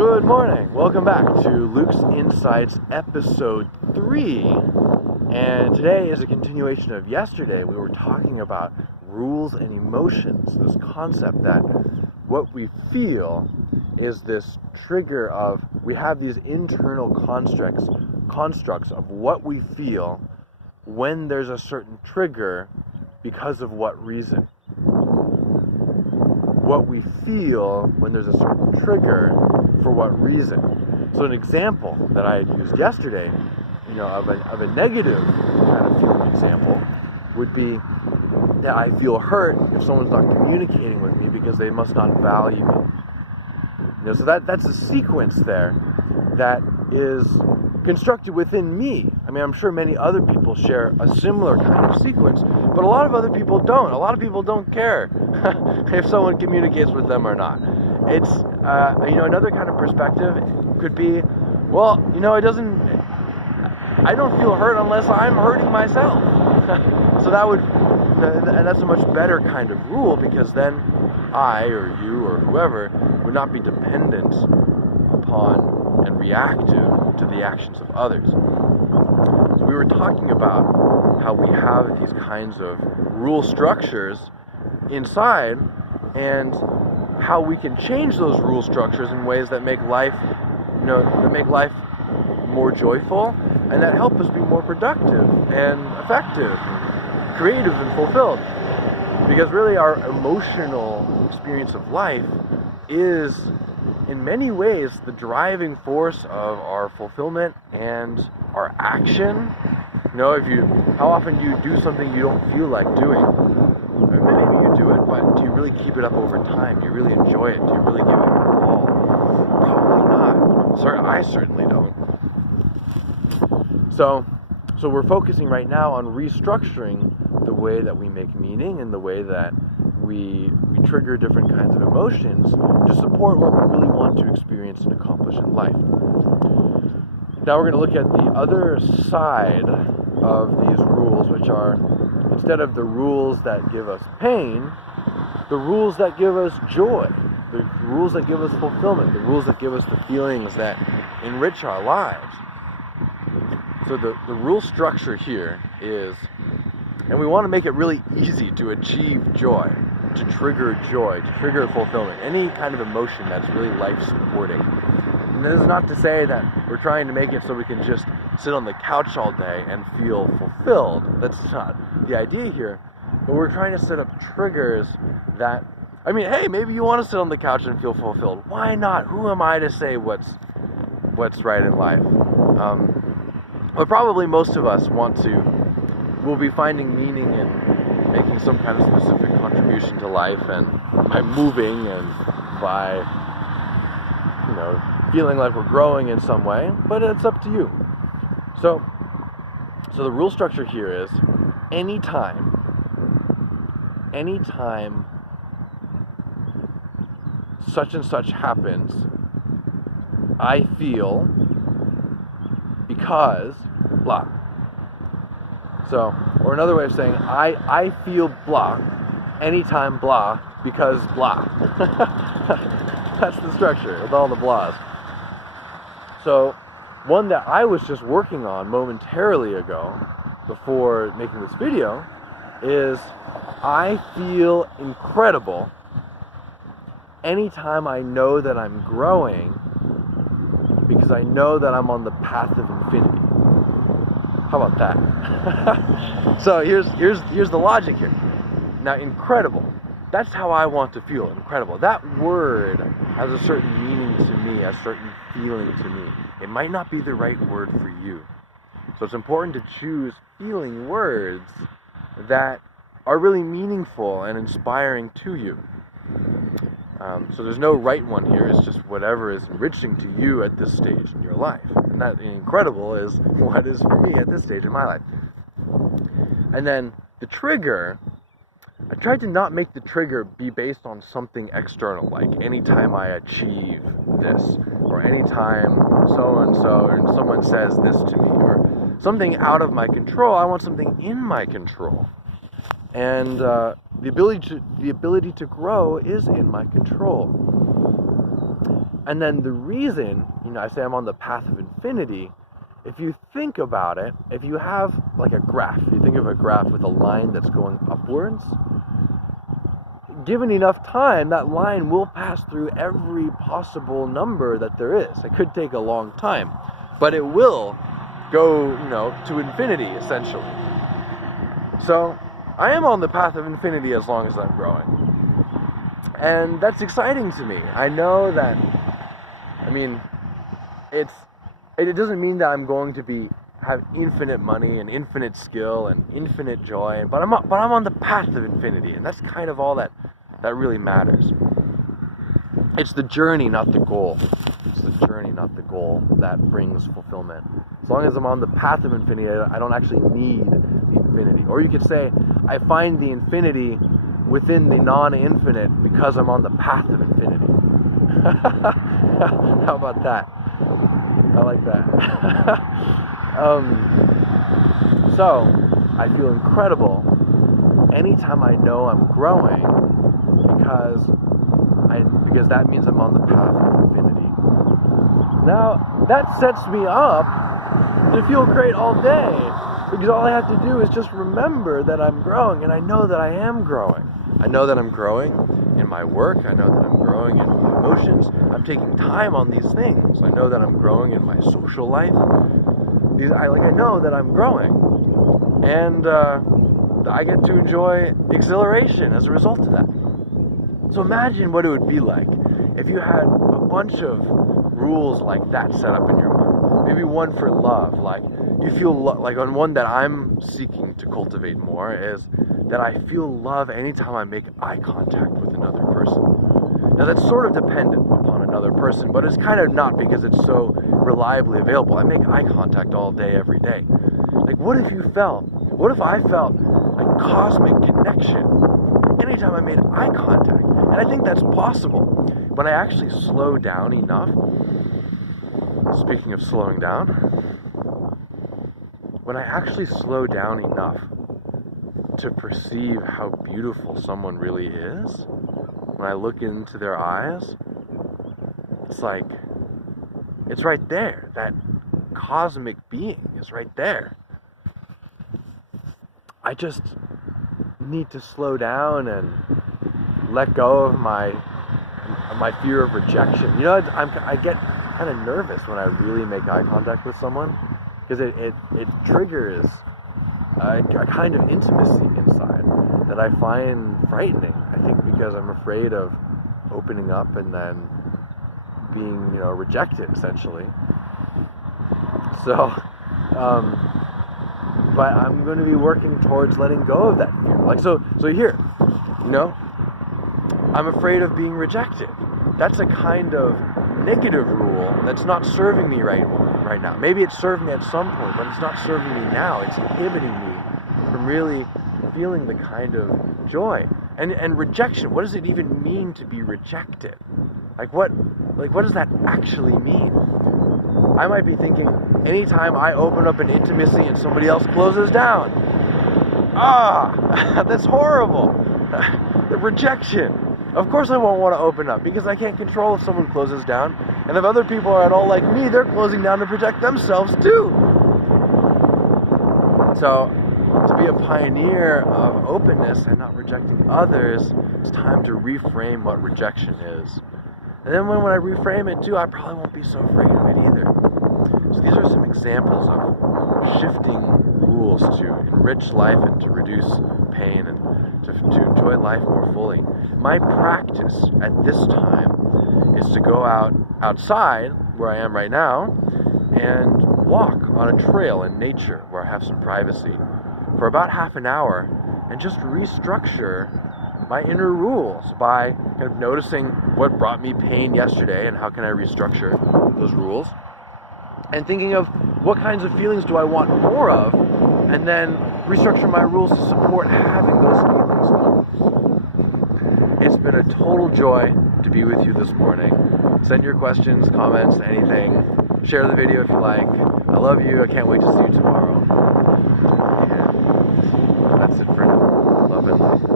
Good morning. Welcome back to Luke's Insights episode 3. And today is a continuation of yesterday. We were talking about rules and emotions, this concept that what we feel is this trigger of, we have these internal constructs of what we feel when there's a certain trigger, because of what reason. What we feel when there's a certain trigger, for what reason. So an example that I had used yesterday, of a negative kind of feeling example, would be that I feel hurt if someone's not communicating with me because they must not value me. So that's a sequence there that is constructed within me. I mean, I'm sure many other people share a similar kind of sequence, but a lot of other people don't. A lot of people don't care if someone communicates with them or not. It's, another kind of perspective could be, I don't feel hurt unless I'm hurting myself. So that's a much better kind of rule, because then I or you or whoever would not be dependent upon and reactive to the actions of others. So we were talking about how we have these kinds of rule structures inside, and how we can change those rule structures in ways that make life, more joyful, and that help us be more productive and effective, creative and fulfilled. Because really our emotional experience of life is, in many ways, the driving force of our fulfillment and our action. How often do you do something you don't feel like doing? Or maybe you do it, but do you really keep it up over time? Do you really enjoy it? Do you really give it your all? Probably not. I certainly don't. So we're focusing right now on restructuring the way that we make meaning and the way that we trigger different kinds of emotions to support what we really want to experience and accomplish in life. Now we're going to look at the other side of these rules, which are, instead of the rules that give us pain, the rules that give us joy, the rules that give us fulfillment, the rules that give us the feelings that enrich our lives. So the rule structure here is, and we want to make it really easy to achieve joy, to trigger fulfillment, any kind of emotion that's really life-supporting. And that is not to say that we're trying to make it so we can just sit on the couch all day and feel fulfilled. That's not the idea here. But we're trying to set up triggers that, hey, maybe you want to sit on the couch and feel fulfilled. Why not? Who am I to say what's right in life? But probably most of us will be finding meaning in making some kind of specific contribution to life, and by moving and by, feeling like we're growing in some way, but it's up to you. So the rule structure here is, anytime such and such happens, I feel because blah. So, or another way of saying, I feel blah anytime blah because blah. That's the structure with all the blahs. So, one that I was just working on momentarily ago, before making this video, is I feel incredible anytime I know that I'm growing, because I know that I'm on the path of infinity. How about that? So here's the logic here. Now, incredible, that's how I want to feel, incredible. That word has a certain meaning to me, a certain feeling to me. It might not be the right word for you. So it's important to choose feeling words that are really meaningful and inspiring to you. So there's no right one here. It's just whatever is enriching to you at this stage in your life. And that incredible is what is for me at this stage in my life. And then the trigger, I tried to not make the trigger be based on something external, like anytime I achieve this, or anytime so-and-so and someone says this to me, or something out of my control. I want something in my control. And the ability to grow is in my control. And then the reason, I say I'm on the path of infinity, if you think about it, if you have like a graph, you think of a graph with a line that's going upwards, given enough time, that line will pass through every possible number that there is. It could take a long time, but it will go, to infinity, essentially. So I am on the path of infinity as long as I'm growing. And that's exciting to me. I know that, it doesn't mean that I'm going to have infinite money and infinite skill and infinite joy, but I'm on the path of infinity, and that's kind of all that really matters. It's the journey, not the goal. It's the journey, not the goal, that brings fulfillment. As long as I'm on the path of infinity, I don't actually need the infinity. Or you could say, I find the infinity within the non-infinite because I'm on the path of infinity. How about that? I like that. So, I feel incredible anytime I know I'm growing, because that means I'm on the path of infinity. Now, that sets me up to feel great all day, because all I have to do is just remember that I'm growing, and I know that I am growing. I know that I'm growing in my work. I know that I'm growing in my emotions. I'm taking time on these things. I know that I'm growing in my social life. I know that I'm growing, and I get to enjoy exhilaration as a result of that. So imagine what it would be like if you had a bunch of rules like that set up in your mind. Maybe one for love, like you feel like on one that I'm seeking to cultivate more is that I feel love anytime I make eye contact with another person. Now that's sort of dependent upon another person, but it's kind of not, because it's so reliably available. I make eye contact all day, every day. Like what if I felt a cosmic connection anytime I made eye contact? And I think that's possible when I actually slow down enough. Speaking of slowing down, when I actually slow down enough to perceive how beautiful someone really is, when I look into their eyes, it's like, it's right there. That cosmic being is right there. I just need to slow down and let go of my fear of rejection. I get kind of nervous when I really make eye contact with someone, because it triggers a kind of intimacy inside that I find frightening. I think because I'm afraid of opening up and then being, rejected, essentially. So, but I'm going to be working towards letting go of that fear. So here, I'm afraid of being rejected. That's a kind of negative rule that's not serving me right now. Maybe it served me at some point, but it's not serving me now. It's inhibiting me from really feeling the kind of joy. And rejection, what does it even mean to be rejected? What does that actually mean? I might be thinking, anytime I open up an intimacy and somebody else closes down, that's horrible. The rejection. Of course I won't want to open up, because I can't control if someone closes down. And if other people are at all like me, they're closing down to protect themselves too. So, to be a pioneer of openness and not rejecting others, it's time to reframe what rejection is. And then when I reframe it too, I probably won't be so afraid of it either. So these are some examples of shifting rules to enrich life and to reduce pain and to enjoy life more fully. My practice at this time is to go outside, where I am right now, and walk on a trail in nature where I have some privacy for about half an hour and just restructure my inner rules by kind of noticing what brought me pain yesterday and how can I restructure those rules, and thinking of what kinds of feelings do I want more of, and then restructure my rules to support having those feelings. It's been a total joy to be with you this morning. Send your questions, comments, anything. Share the video if you like. I love you. I can't wait to see you tomorrow. And that's it for now. Love and light.